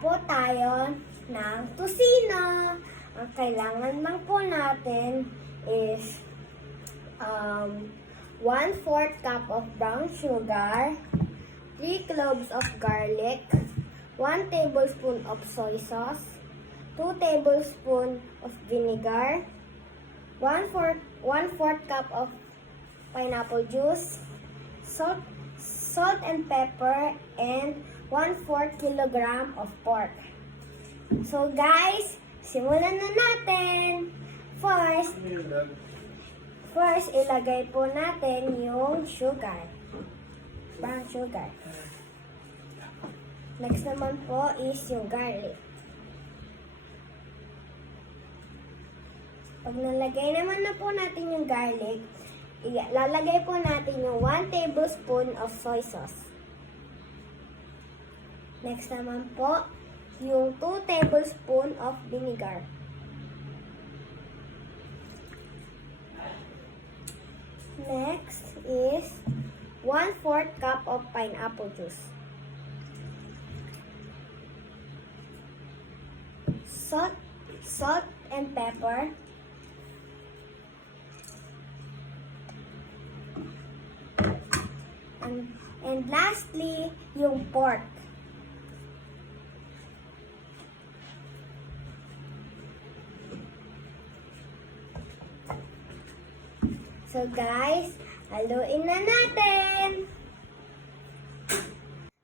po tayo ng TOCINO. Ang kailangan lang po natin is 1/4 cup of brown sugar, 3 cloves of garlic, 1 tablespoon of soy sauce, 2 tablespoons of vinegar, 1/4 cup of pineapple juice, salt and pepper, and 1/4 kilogram of pork. So guys, simulan na natin. First, ilagay po natin yung sugar. Brown sugar. Next naman po is yung garlic. Pag nalagay naman na po natin yung garlic, lalagay po natin yung 1 tablespoon of soy sauce. Next naman po, yung 2 tablespoon of vinegar. Next is 1/4 cup of pineapple juice. Salt and pepper. And lastly, yung pork. So guys, haluin na natin.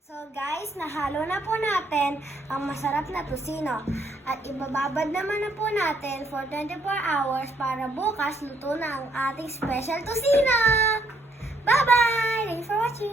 So guys, nahalo na po natin ang masarap na TOCINO. At ibababad naman na po natin for 24 hours para bukas luto na ang ating special TOCINO. Bye-bye! Thanks for watching!